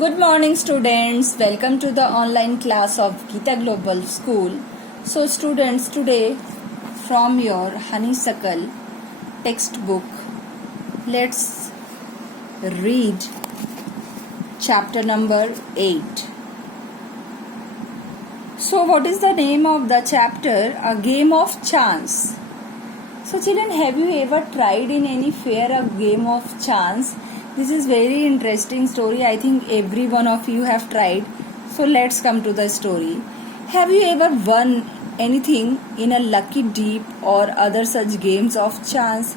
Good morning, students. Welcome to the online class of Geeta Global School. So, students, today from your Honeysuckle textbook, let's read chapter number 8. So, what is the name of the chapter? A Game of Chance. So, children, have you ever tried in any fair a game of chance? This is very interesting story. I think every one of you have tried. So let's come to the story. Have you ever won anything in a lucky deep or other such games of chance?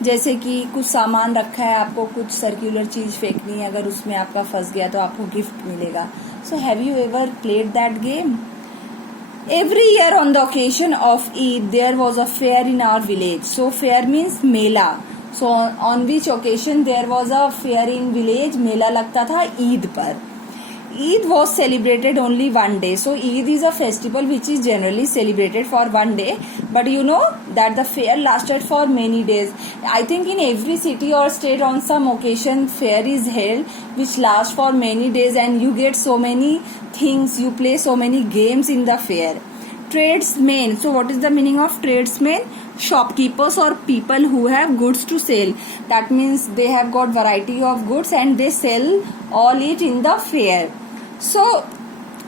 जैसे कि कुछ सामान रखा है, आपको कुछ circular चीज फेंकनी है, अगर उसमें आपका फंस गया तो आपको गिफ्ट मिलेगा. So have you ever played that game? Every year on the occasion of Eid, there was a fair in our village. So fair means Mela. So on which occasion there was a fair in village, मेला लगता था ईद पर. Eid was celebrated only one day. So Eid is a festival which is generally celebrated for one day. But you know that the fair lasted for many days. I think in every city or state on some occasion fair is held which lasts for many days and you get so many things, you play so many games in the fair. Tradesmen. So what is the meaning of tradesmen? Shopkeepers or people who have goods to sell. That means they have got variety of goods and they sell all it in the fair. So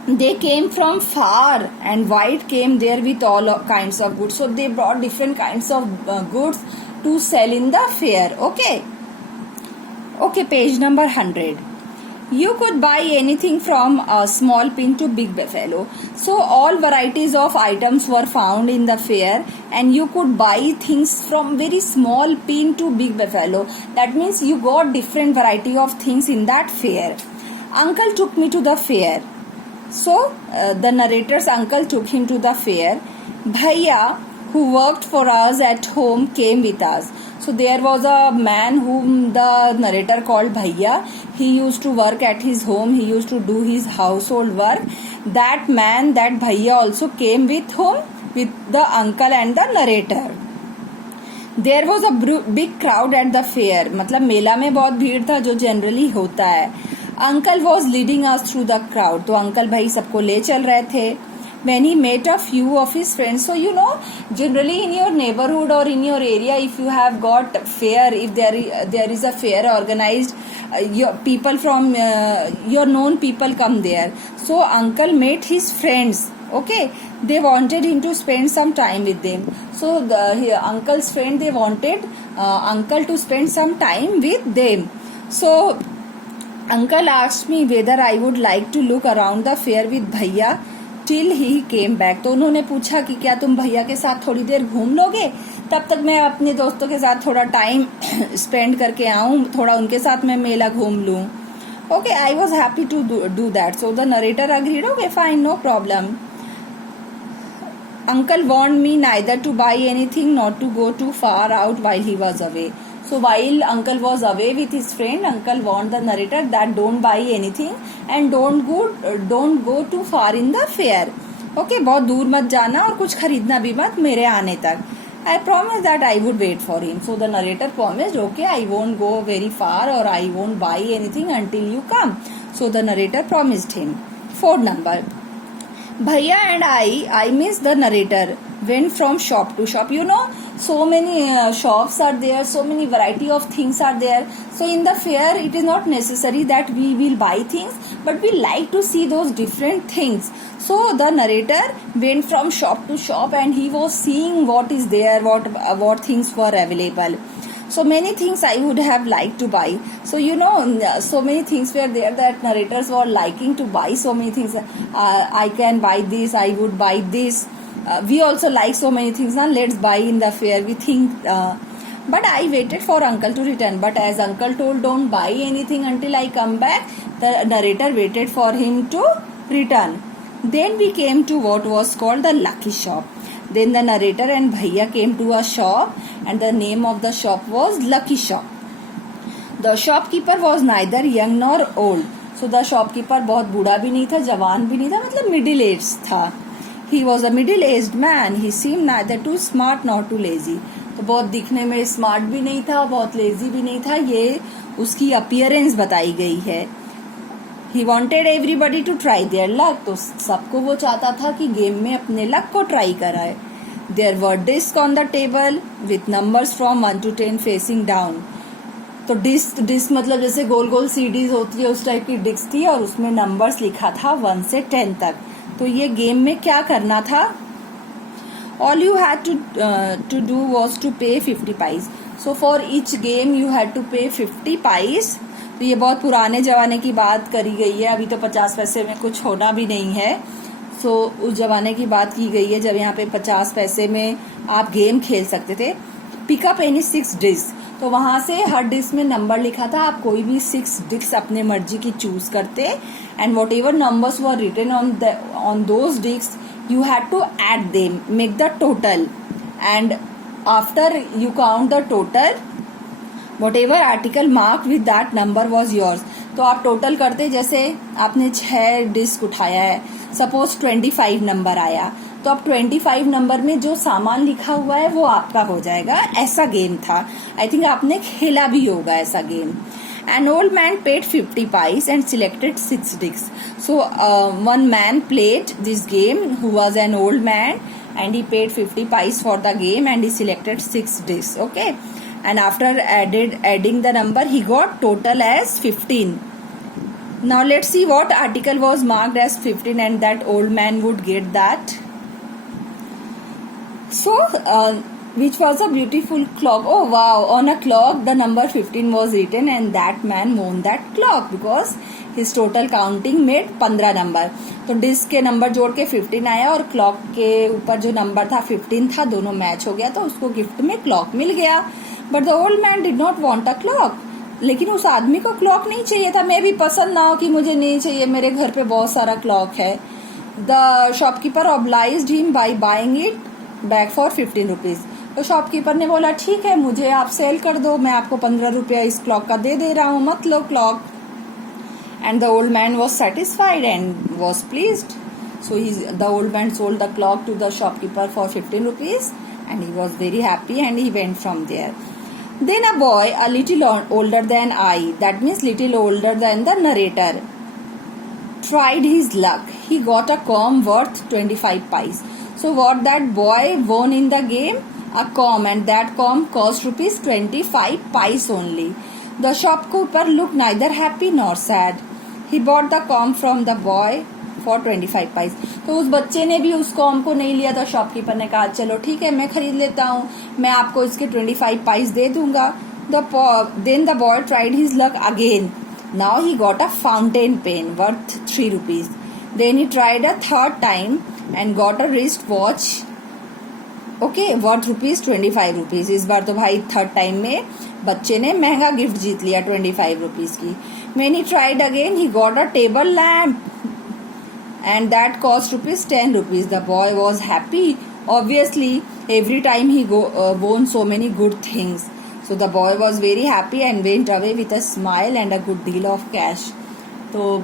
they came from far and wide came there with all kinds of goods. So they brought different kinds of goods to sell in the fair. Okay, page number 100. You could buy anything from a small pin to big buffalo. So all varieties of items were found in the fair and you could buy things from very small pin to big buffalo. That means you got different variety of things in that fair. Uncle took me to the fair. So the narrator's uncle took him to the fair. Bhaiya, who worked for us at home, came with us. So there was a man whom the narrator called Bhaiya. He used to work at his home. He used to do his household work. That man, that Bhaiya also came with whom? With the uncle and the narrator. There was a big crowd at the fair. मतलब मेला में बहुत भीड़ था जो generally होता है. Uncle was leading us through the crowd. तो uncle भाई सबको ले चल रहे थे. When he met a few of his friends, so you know, generally in your neighborhood or in your area, if you have got fair, if there is a fair organized, your people from your known people come there. So uncle met his friends. Okay, they wanted him to spend some time with them. So uncle's friend, they wanted uncle to spend some time with them. So uncle asked me whether I would like to look around the fair with Bhaiya till he came back. तो उन्होंने पूछा कि क्या तुम भैया के साथ थोड़ी देर घूम लोगे, तब तक मैं अपने दोस्तों के साथ थोड़ा टाइम स्पेंड करके आऊं, थोड़ा उनके साथ मैं मेला घूम लूं. Okay, I was happy to do that. So the narrator agreed. Okay, fine, no problem. Uncle warned me neither to buy anything nor to go too far out while he was away. So while uncle was away with his friend, uncle warned the narrator that don't buy anything and don't go too far in the fair. Okay, बहुत दूर मत जाना और कुछ खरीदना भी मत मेरे आने तक. I promised that I would wait for him. So the narrator promised, okay, I won't go very far or I won't buy anything until you come. So the narrator promised him. 4 number. Bhaiya and I miss the narrator, went from shop to shop. You know, so many shops are there, so many variety of things are there. So in the fair, it is not necessary that we will buy things, but we like to see those different things. So the narrator went from shop to shop and he was seeing what is there, what things were available. So many things I would have liked to buy. So you know, so many things were there that narrators were liking to buy. So many things. I can buy this. I would buy this. We also like so many things. Now let's buy in the fair. We think. But I waited for uncle to return. But as uncle told, don't buy anything until I come back. The narrator waited for him to return. Then we came to what was called the lucky shop. Then the narrator and Bhaiya came to a shop and the name of the shop was Lucky Shop. The shopkeeper was neither young nor old. So the shopkeeper बहुत बूढ़ा भी नहीं था, जवान भी नहीं था, मतलब middle aged था. He was a middle aged man. He seemed neither too smart nor too lazy. तो बहुत दिखने में स्मार्ट भी नहीं था, बहुत लेजी भी नहीं था. ये उसकी अपीयरेंस बताई गई है. He wanted everybody to try their luck, तो सबको वो चाहता था कि गेम में अपने लक को ट्राई कराए. There were disc on the table with numbers from 1 to 10 facing down. तो डिस्क मतलब जैसे गोल गोल सीडीज होती है उस टाइप की डिस्क थी और उसमें नंबर्स लिखा था 1 से 10 तक. तो ये गेम में क्या करना था, all you had to do was to pay 50 paise. So for each game you had to pay 50 price. तो ये बहुत पुराने जमाने की बात करी गई है, अभी तो 50 पैसे में कुछ होना भी नहीं है. सो उस जमाने की बात की गई है जब यहाँ पे 50 पैसे में आप गेम खेल सकते थे. पिकअप एनी 6 डिस्क, तो वहां से हर डिस्क में नंबर लिखा था, आप कोई भी 6 डिस्क अपने मर्जी की चूज करते and whatever numbers were written on those disc you had to add them, make the total and after you count the total whatever article mark with that number was yours. तो आप total करते, जैसे आपने 6 disc उठाया है, suppose 25 number आया, तो अब 25 नंबर में जो सामान लिखा हुआ है वो आपका हो जाएगा. ऐसा गेम था. आई थिंक आपने खेला भी होगा ऐसा game. An old man paid 50 pice and selected 6 discs. So one man played this game who was an old man and he paid 50 pice for the game and he selected 6 discs. Okay, and after adding the number he got total as 15. Now let's see what article was marked as 15 and that old man would get that. So which was a beautiful clock. Oh wow, on a clock the number 15 was written and that man won that clock because his total counting made 15 number. तो disc के number जोड़ के 15 आया और clock के ऊपर जो number था 15 था, दोनों मैच हो गया तो उसको गिफ्ट में क्लॉक मिल गया. But the old man did not want a clock. लेकिन उस आदमी को क्लॉक नहीं चाहिए था. मैं भी पसंद ना हो कि मुझे नहीं चाहिए, मेरे घर पे बहुत सारा क्लॉक है. The shopkeeper obliged him by buying it back for 15 rupees. तो शॉपकीपर ने बोला ठीक है, मुझे आप सेल कर दो, मैं आपको 15 रुपया इस क्लॉक का दे रहा हूँ, मत लो clock. And the old man was satisfied and was pleased. So the old man sold the clock to the shopkeeper for 15 rupees and he was very happy and he went from there. Then a boy a little older than I, that means little older than the narrator, tried his luck. He got a comb worth 25 pice. So what that boy won in the game? A comb, and that comb cost rupees 25 pice only. The shopkeeper looked neither happy nor sad. He bought the comb from the boy for 25 pice. तो उस बच्चे ने भी उस com को नहीं लिया था. शॉपकीपर ने कहा चलो ठीक है, मैं खरीद लेता हूँ, मैं आपको इसके 25 पाइस दे दूंगा. Then the boy tried his luck again. Now he got a fountain pen worth 3 rupees. Then he tried a third time and got a wrist watch, okay, worth rupees 25 rupees. इस बार तो भाई third time में बच्चे ने महंगा gift जीत लिया 25 rupees की. When he tried again he got a table lamp and that cost rupees 10 rupees. The boy was happy. Obviously every time he won so many good things. So the boy was very happy and went away with a smile and a good deal of cash. तो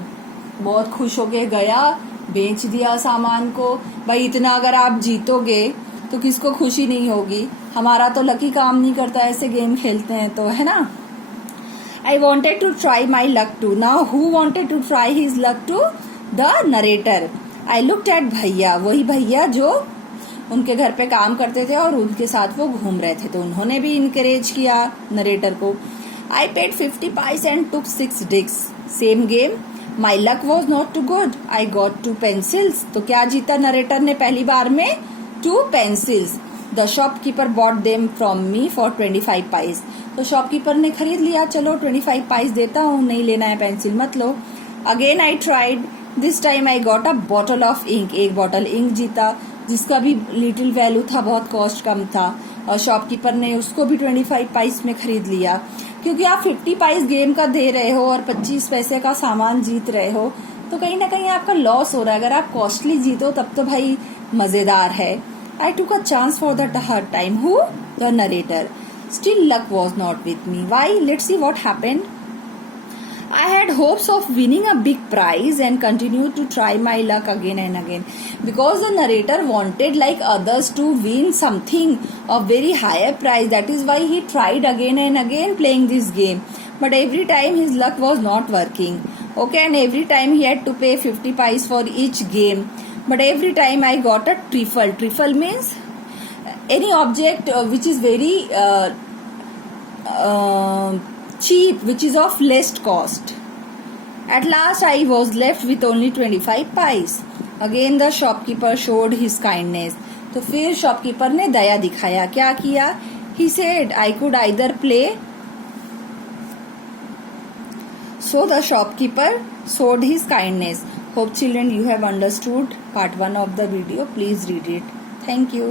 बहुत खुश होके गया, बेच दिया सामान को. भाई इतना अगर आप जीतोगे तो किसको खुशी नहीं होगी. हमारा तो लकी काम नहीं करता, ऐसे गेम खेलते हैं तो, है ना. I wanted to try my luck too. Now who wanted to try his luck too? The narrator. I looked at भैया, वही भैया जो उनके घर पे काम करते थे और उनके साथ वो घूम रहे थे, तो उन्होंने भी इनकरेज किया नरेटर को. I paid 50 pice and took 6 discs. Same game. My luck was not too good. I got 2 pencils. तो क्या जीता नरेटर ने पहली बार में? 2 pencils. The shopkeeper bought them from me for 25 pice. तो शॉपकीपर ने खरीद लिया, चलो 25 पाइस देता हूँ, नहीं लेना है पेंसिल मत लो. Again I tried. This time I got a bottle of ink. एक बॉटल इंक जीता जिसका भी लिटिल वैल्यू था, बहुत कॉस्ट कम था, और शॉपकीपर ने उसको भी 25 पाइस में खरीद लिया. क्योंकि आप 50 पाइस गेम का दे रहे हो और 25 पैसे का सामान जीत रहे हो, तो कहीं ना कहीं आपका लॉस हो रहा है. अगर आप कॉस्टली जीतो तब तो भाई मजेदार है. I took a chance for the third time. Who? The narrator. Still luck was not with me. Why? Let's see what happened. I had hopes of winning a big prize and continued to try my luck again and again. Because the narrator wanted, like others, to win something of very higher price. That is why he tried again and again playing this game. But every time his luck was not working. Okay, and every time he had to pay 50 pice for each game. But every time I got a trifle. Trifle means any object which is very cheap, which is of less cost. At last I was left with only 25 pice. Again the shopkeeper showed his kindness. तो फिर shopkeeper ने दया दिखाया. क्या किया? He said I could either play. So the shopkeeper showed his kindness. Hope children you have understood part 1 of the video. Please read it. Thank you.